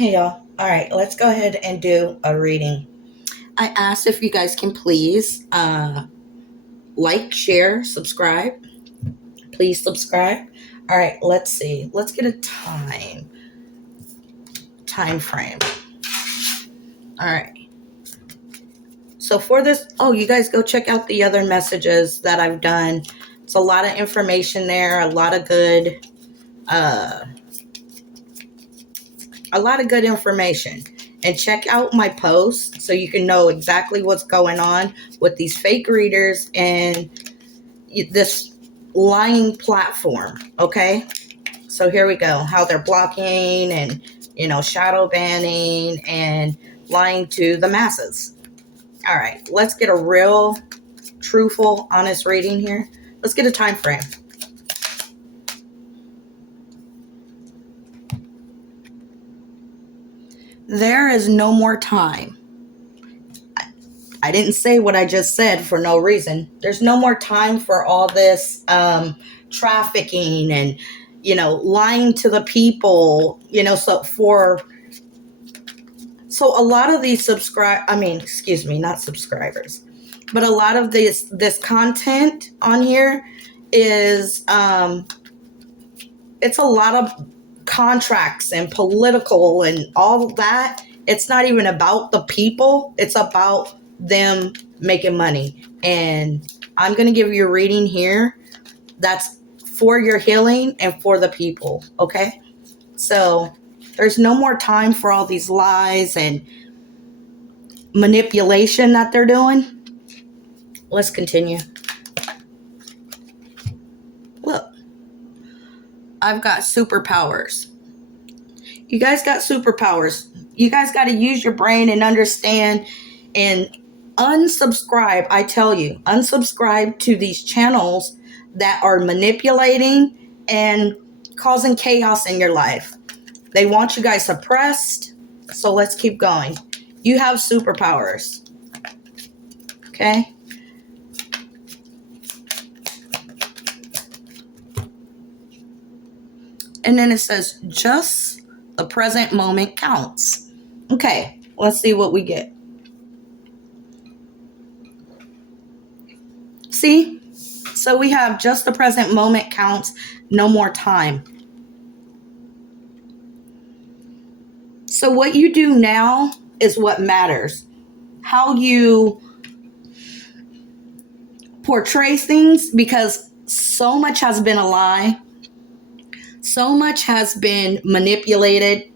Hey y'all. All right, let's go ahead and do a reading. I asked if you guys can please like, share, subscribe. Please subscribe. All right, let's see. Let's get a time frame. All right. So for this, you guys go check out the other messages that I've done. It's a lot of information there, a lot of good information. And check out my posts so you can know exactly what's going on with these fake readers and this lying platform. Okay, so here we go. How they're blocking and shadow banning and lying to the masses. All right, let's get a real, truthful, honest reading here. Let's get a time frame. There is no more time. I didn't say what I just said for no reason. There's no more time for all this trafficking and, lying to the people, so a lot of these not subscribers, but a lot of this content on here is, it's a lot of contracts and political and all that. It's not even about the people. It's about them making money. And I'm going to give you a reading here that's for your healing and for the people. Okay. So there's no more time for all these lies and manipulation that they're doing. Let's continue. Look, I've got superpowers. You guys got superpowers. You guys got to use your brain and understand and unsubscribe. I tell you, unsubscribe to these channels that are manipulating and causing chaos in your life. They want you guys suppressed. So let's keep going. You have superpowers. Okay. And then it says, just the present moment counts. Okay, let's see what we get. See? So we have just the present moment counts, no more time. So what you do now is what matters. How you portray things, because so much has been a lie. So much has been manipulated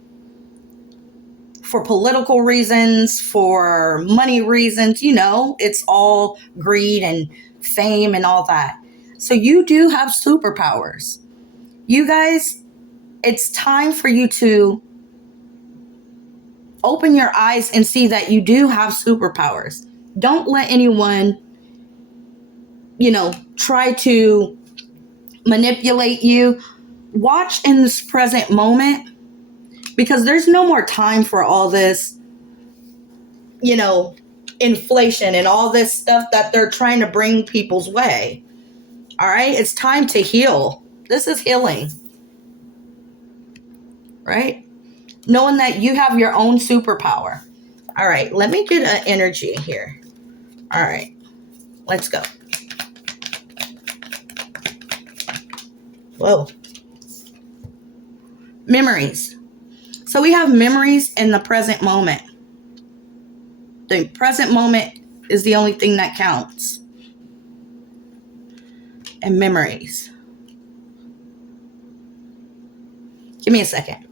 for political reasons, for money reasons. It's all greed and fame and all that. So you do have superpowers. You guys, it's time for you to open your eyes and see that you do have superpowers. Don't let anyone, try to manipulate you. Watch in this present moment, because there's no more time for all this, inflation and all this stuff that they're trying to bring people's way. All right. It's time to heal. This is healing. Right? Knowing that you have your own superpower. All right. Let me get an energy here. All right. Let's go. Whoa. Memories. So we have memories in the present moment. The present moment is the only thing that counts. And memories. Give me a second.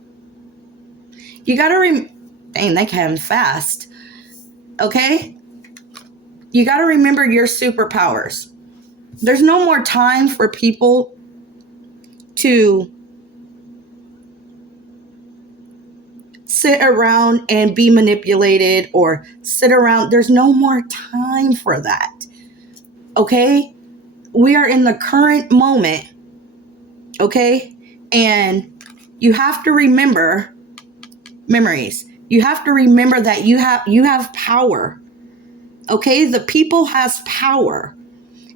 You got to dang, they can fast. Okay? You got to remember your superpowers. There's no more time for people to sit around and be manipulated or sit around. There's no more time for that. Okay? We are in the current moment. Okay? And you have to remember memories. You have to remember that you have power. Okay? The people has power.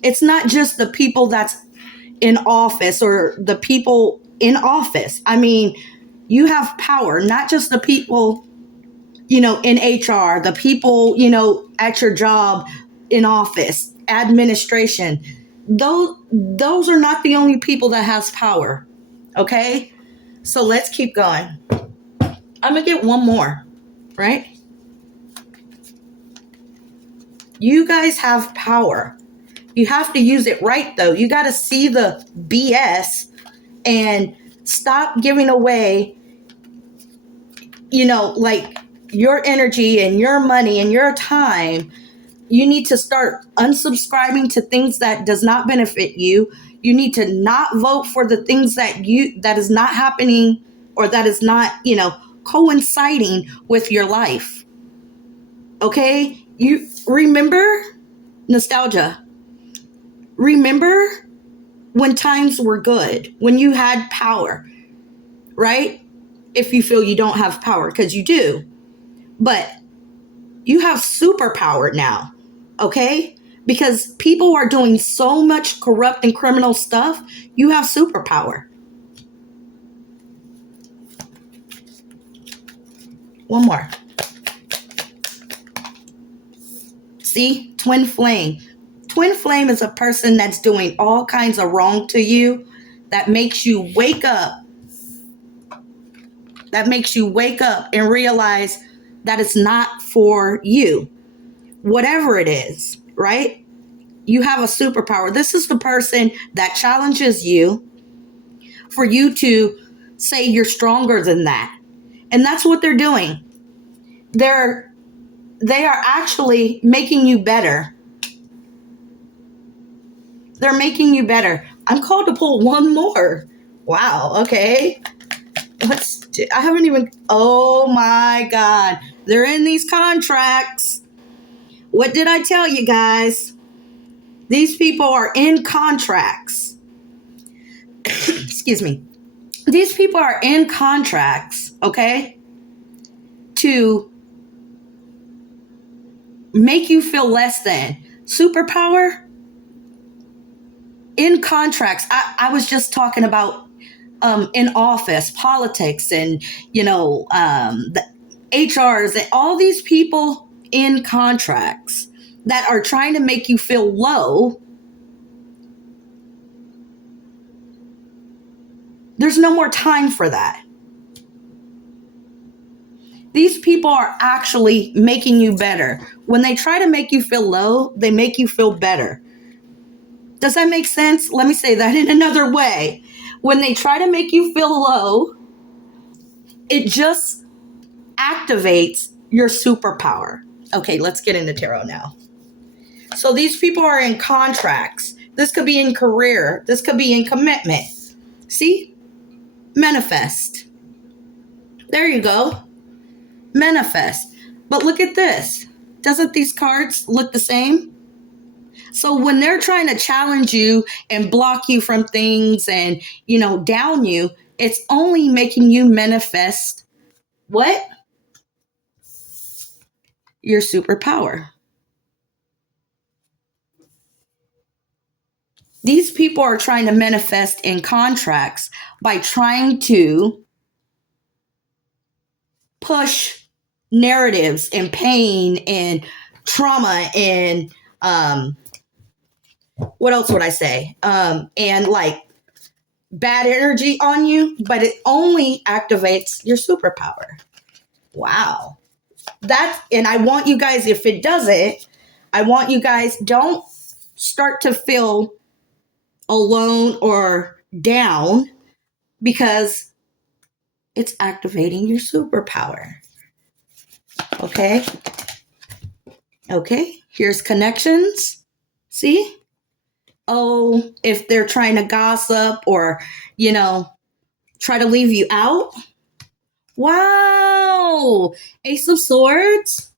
It's not just the people that's in office or the people in office. I mean, You have power, not just the people, in HR, the people, at your job, in office, administration. Those are not the only people that has power. Okay? So let's keep going. I'm going to get one more, right? You guys have power. You have to use it right, though. You got to see the BS and stop giving away, like your energy and your money and your time. You need to start unsubscribing to things that does not benefit you. You need to not vote for the things that is not happening, or that is not, coinciding with your life. Okay? You remember nostalgia. Remember when times were good, when you had power, right? If you feel you don't have power, because you do. But you have superpower now, okay? Because people are doing so much corrupt and criminal stuff, you have superpower. One more. See? Twin flame. Twin flame is a person that's doing all kinds of wrong to you, that makes you wake up. That makes you wake up and realize that it's not for you. Whatever it is, right? You have a superpower. This is the person that challenges you for you to say you're stronger than that. And that's what they're doing. They are actually making you better. They're making you better. I'm called to pull one more. Wow, okay. I haven't even, oh my God. They're in these contracts. What did I tell you guys? These people are in contracts. Excuse me. These people are in contracts, okay, to make you feel less than. Superpower in contracts. I was just talking about in office, politics, and, the HRs, and all these people in contracts that are trying to make you feel low. There's no more time for that. These people are actually making you better. When they try to make you feel low, they make you feel better. Does that make sense? Let me say that in another way. When they try to make you feel low, it just activates your superpower. Okay, let's get into tarot now. So these people are in contracts. This could be in career. This could be in commitment. See? Manifest. There you go. Manifest. But look at this. Doesn't these cards look the same? So when they're trying to challenge you and block you from things and, down you, it's only making you manifest what? Your superpower. These people are trying to manifest in contracts by trying to push narratives and pain and trauma and what else would I say? And like bad energy on you, but it only activates your superpower. Wow. And I want you guys, if it doesn't, I want you guys, don't start to feel alone or down, because it's activating your superpower. Okay. Okay. Here's connections. See? Oh, if they're trying to gossip or, try to leave you out. Wow. Ace of Swords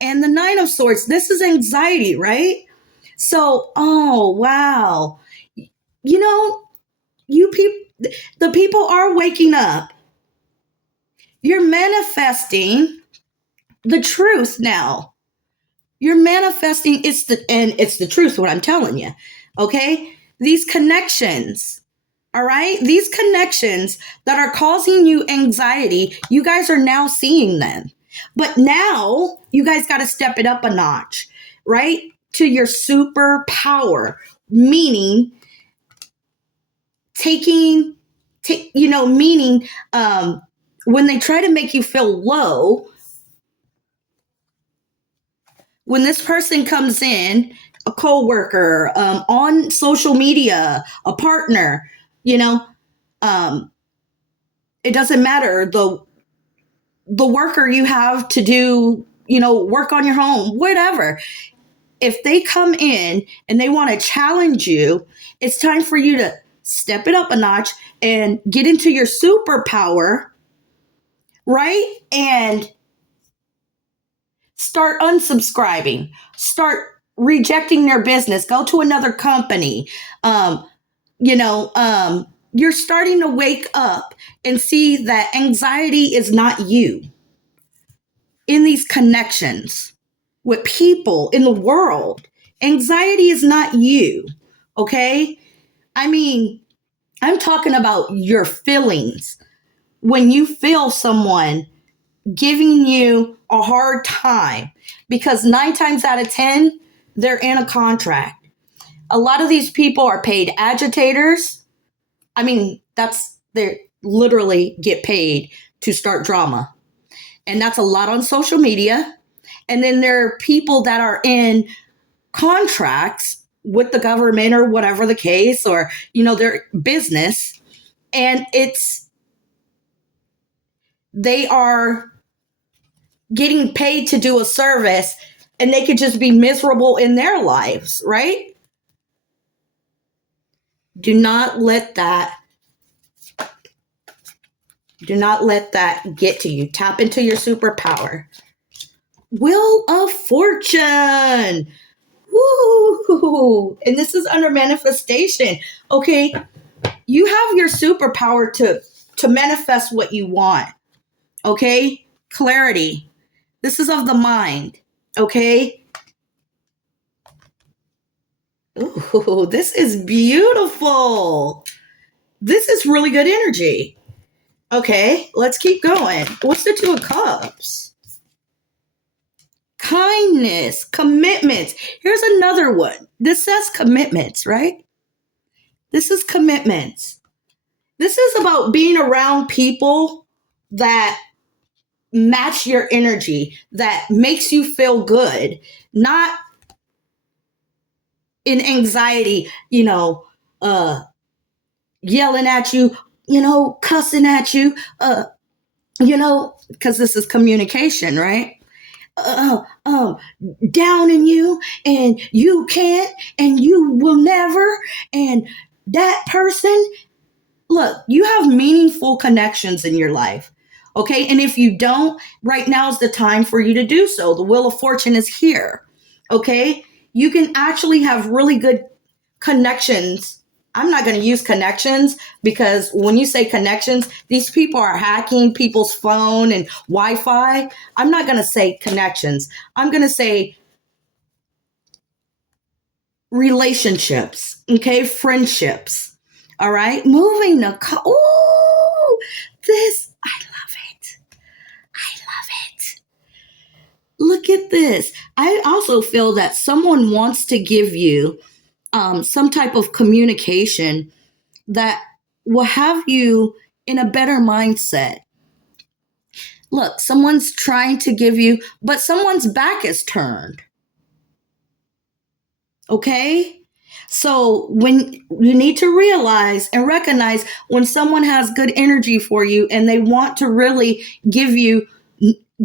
and the Nine of Swords. This is anxiety, right? So, oh, wow. The people are waking up. You're manifesting the truth now. You're manifesting it's the truth what I'm telling you. Okay? These connections. All right. These connections that are causing you anxiety, you guys are now seeing them. But now you guys got to step it up a notch, right? To your superpower, meaning meaning when they try to make you feel low, when this person comes in, a coworker, on social media, a partner, you know, it doesn't matter the worker you have to do, work on your home, whatever. If they come in and they want to challenge you, it's time for you to step it up a notch and get into your superpower, right? And start unsubscribing, start rejecting their business, go to another company. You're starting to wake up and see that anxiety is not you in these connections with people in the world. Anxiety is not you, okay? I mean, I'm talking about your feelings. When you feel someone giving you a hard time, because 9 times out of 10, they're in a contract. A lot of these people are paid agitators. I mean, they literally get paid to start drama. And that's a lot on social media. And then there are people that are in contracts with the government or whatever the case, or, their business. And they are getting paid to do a service, and they could just be miserable in their lives, right? Do not let that get to you. Tap into your superpower. Wheel of Fortune. Woo! And this is under manifestation. Okay, you have your superpower to manifest what you want. Okay, clarity. This is of the mind. Okay. Ooh, this is beautiful. This is really good energy. Okay, let's keep going. What's the Two of Cups? Kindness, commitments. Here's another one. This says commitments, right? This is commitments. This is about being around people that match your energy, that makes you feel good, not in anxiety, yelling at you, cussing at you, because this is communication, right? Downing you, and you can't, and you will never, and that person. Look, you have meaningful connections in your life. Okay. And if you don't, right now is the time for you to do so. The Wheel of Fortune is here. Okay. You can actually have really good connections. I'm not going to use connections, because when you say connections, these people are hacking people's phone and Wi-Fi. I'm not going to say connections. I'm going to say relationships. Okay. Friendships. All right. Moving the this, I love it. I love it. Look at this. I also feel that someone wants to give you some type of communication that will have you in a better mindset. Look, someone's trying to give you, but someone's back is turned. Okay? So when you need to realize and recognize when someone has good energy for you and they want to really give you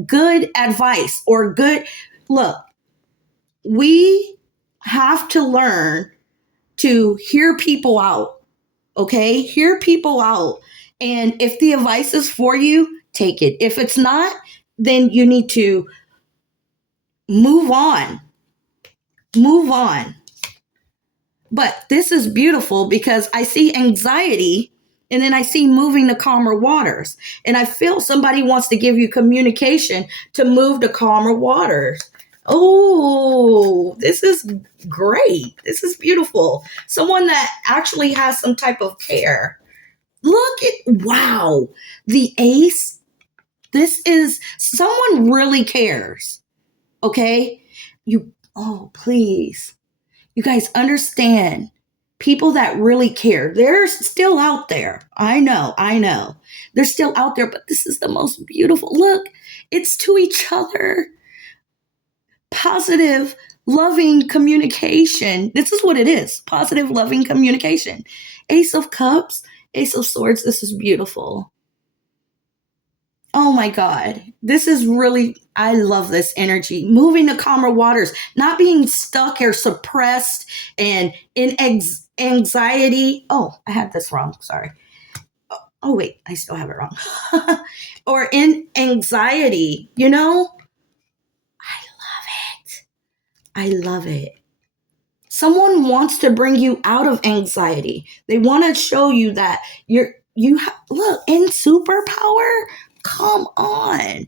good advice or look, we have to learn to hear people out. Okay? Hear people out. And if the advice is for you, take it. If it's not, then you need to move on. Move on. But this is beautiful because I see anxiety, and then I see moving to calmer waters. And I feel somebody wants to give you communication to move to calmer waters. Oh, this is great. This is beautiful. Someone that actually has some type of care. Look at, wow, the ace. This is someone really cares. Okay? Oh, please. You guys understand. People that really care, they're still out there. I know. They're still out there, but this is the most beautiful. Look, it's to each other. Positive, loving communication. This is what it is. Positive, loving communication. Ace of Cups, Ace of Swords. This is beautiful. Oh my God. This is really, I love this energy. Moving to calmer waters, not being stuck or suppressed and in anxiety. Oh, I had this wrong. Sorry. Oh, wait, I still have it wrong. Or in anxiety, I love it. I love it. Someone wants to bring you out of anxiety. They want to show you that look, in superpower. Come on.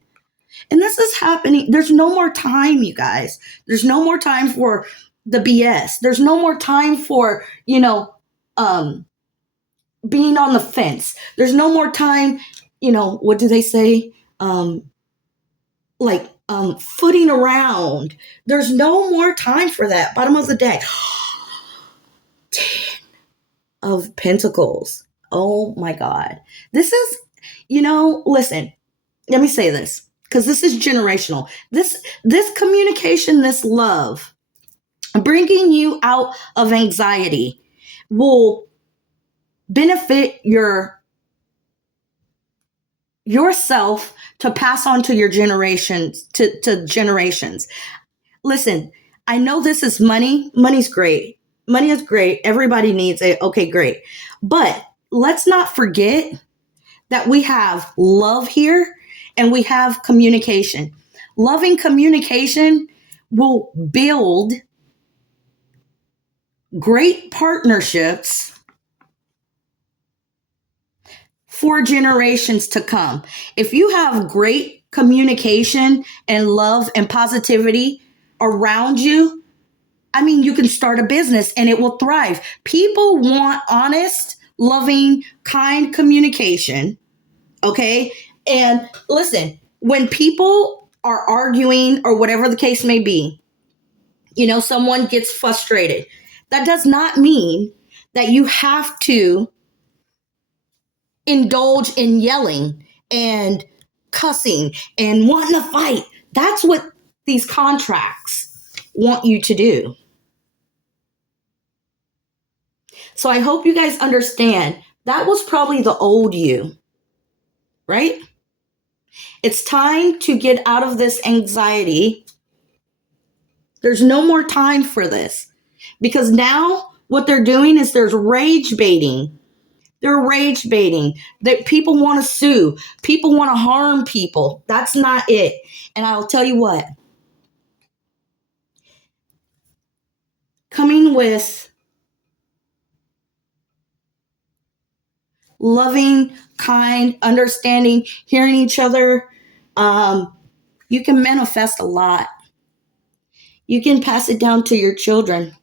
And this is happening. There's no more time, you guys. There's no more time for the BS. There's no more time for, being on the fence. There's no more time, what do they say? Footing around. There's no more time for that. Bottom of the deck. 10 of Pentacles. Oh my God. This is, listen, let me say this, because this is generational. This communication, this love, bringing you out of anxiety will benefit yourself to pass on to your generations, to generations. Listen, I know this is money. Money's great. Money is great. Everybody needs it. Okay, great. But let's not forget that we have love here and we have communication. Loving communication will build great partnerships for generations to come. If you have great communication and love and positivity around you, you can start a business and it will thrive. People want honest, loving, kind communication. Okay? And listen, when people are arguing or whatever the case may be, someone gets frustrated. That does not mean that you have to indulge in yelling and cussing and wanting to fight. That's what these contracts want you to do. So I hope you guys understand that was probably the old you, right? It's time to get out of this anxiety. There's no more time for this, because now what they're doing is there's rage baiting. They're rage baiting. That people want to sue. People want to harm people. That's not it. And I'll tell you what. Coming with loving, kind, understanding, hearing each other, you can manifest a lot. You can pass it down to your children.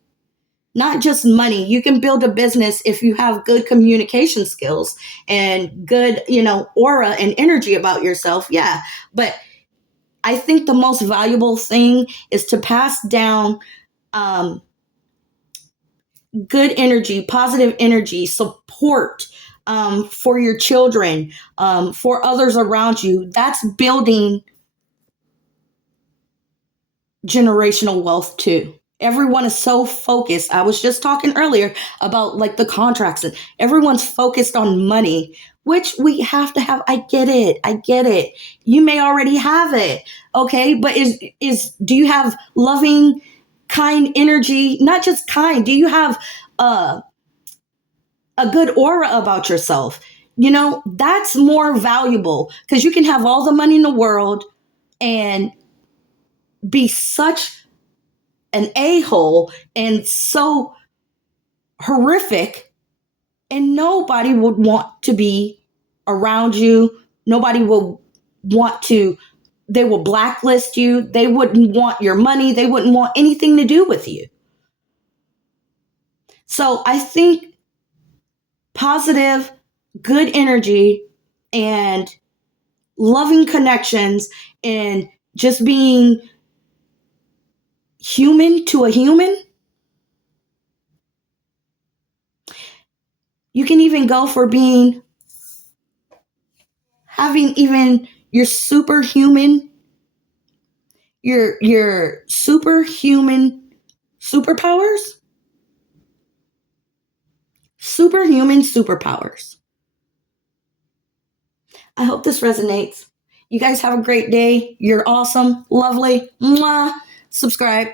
Not just money. You can build a business if you have good communication skills and good, aura and energy about yourself. Yeah. But I think the most valuable thing is to pass down good energy, positive energy, support for your children, for others around you. That's building generational wealth too. Everyone is so focused. I was just talking earlier about the contracts, and everyone's focused on money, which we have to have. I get it. You may already have it. Okay. But do you have loving, kind energy? Not just kind. Do you have a good aura about yourself? That's more valuable, because you can have all the money in the world and be such an a-hole and so horrific, and nobody would want to be around you. Nobody will want to, they will blacklist you. They wouldn't want your money. They wouldn't want anything to do with you. So I think positive, good energy and loving connections and just being human to a human. You can even go for having even your superhuman, your superhuman superpowers. Superhuman superpowers. I hope this resonates. You guys have a great day. You're awesome. Lovely. Mwah. Subscribe.